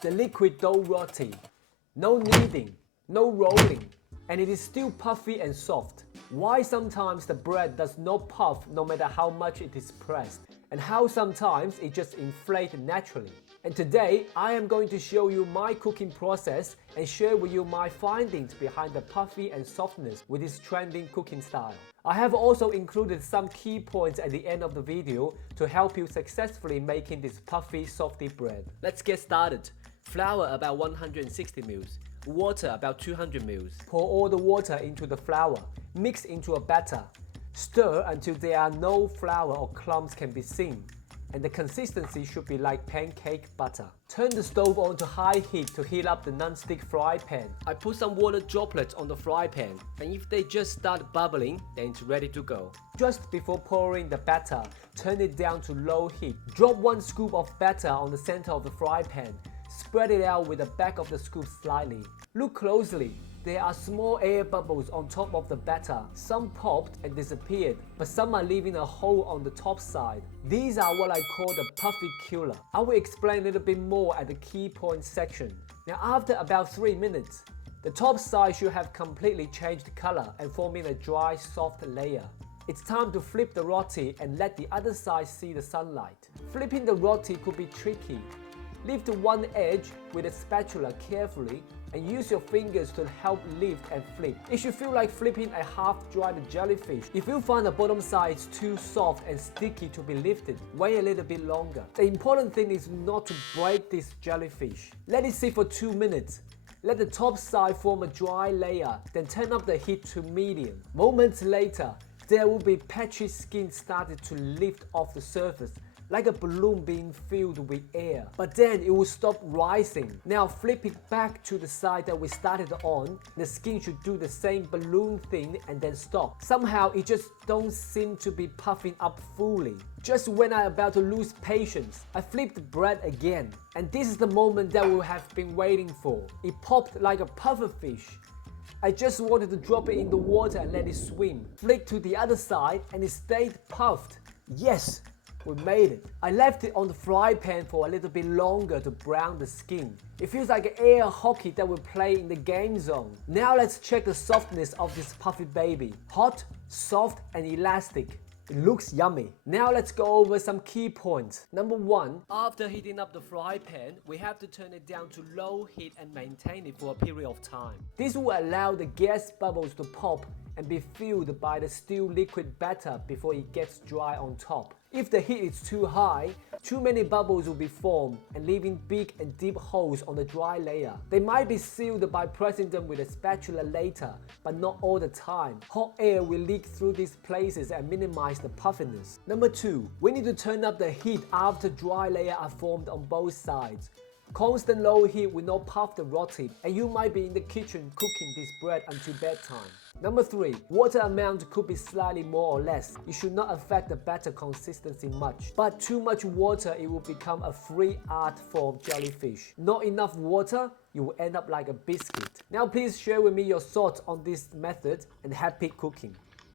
the liquid dough roti. No kneading, no rolling, and it is still puffy and soft. Why sometimes the bread does not puff no matter how much it is pressed, and how sometimes it just inflates naturally. And today I am going to show you my cooking process and share with you my findings behind the puffy and softness with this trending cooking style. I have also included some key points at the end of the video to help you successfully making this puffy softy bread. Let's get started. Flour about 160 ml. Water about 200 ml. Pour all the water into the flour. Mix into a batter. Stir until there are no flour or clumps can be seen, and the consistency should be like pancake batter. Turn the stove on to high heat to heat up the non-stick fry pan. I put some water droplets on the fry pan, and if they just start bubbling, then it's ready to go. Just before pouring the batter, turn it down to low heat. Drop 1 scoop of batter on the center of the fry pan. Spread it out with the back of the scoop slightly. Look closely. There are small air bubbles on top of the batter. Some popped and disappeared, but some are leaving a hole on the top side. These are what I call the puffy killer. I will explain a little bit more at the key points section. Now after about 3 minutes, the top side should have completely changed color and forming a dry, soft layer. It's time to flip the roti and let the other side see the sunlight. Flipping the roti could be tricky. Lift one edge with a spatula carefully and use your fingers to help lift and flip. It should feel like flipping a half-dried jellyfish. If you find the bottom side is too soft and sticky to be lifted, wait a little bit longer. The important thing is not to break this jellyfish. Let it sit for 2 minutes. Let the top side form a dry layer, then turn up the heat to medium. Moments later, there will be patchy skin started to lift off the surface, like a balloon being filled with air. But then it will stop rising. Now flip it back to the side that we started on. The skin should do the same balloon thing and then stop. Somehow it just don't seem to be puffing up fully. Just when I'm about to lose patience, I flip the bread again. And this is the moment that we have been waiting for. It popped like a puffer fish. I just wanted to drop it in the water and let it swim. Flick to the other side and it stayed puffed. Yes! We made it. I left it on the fry pan for a little bit longer to brown the skin. It feels like air hockey that we play in the game zone. Now let's check the softness of this puffy baby. Hot, soft and elastic. It looks yummy. Now let's go over some key points. Number 1, after heating up the fry pan, we have to turn it down to low heat and maintain it for a period of time. This will allow the gas bubbles to pop and be filled by the still liquid batter before it gets dry on top. If the heat is too high, too many bubbles will be formed and leaving big and deep holes on the dry layer. They might be sealed by pressing them with a spatula later, but not all the time. Hot air will leak through these places and minimize the puffiness. Number 2, we need to turn up the heat after dry layers are formed on both sides. Constant low heat will not puff the roti, and you might be in the kitchen cooking this bread until bedtime. Number 3, water amount could be slightly more or less. It should not affect the batter consistency much, but too much water it will become a free art form jellyfish. Not enough water, you will end up like a biscuit. Now please share with me your thoughts on this method and happy cooking.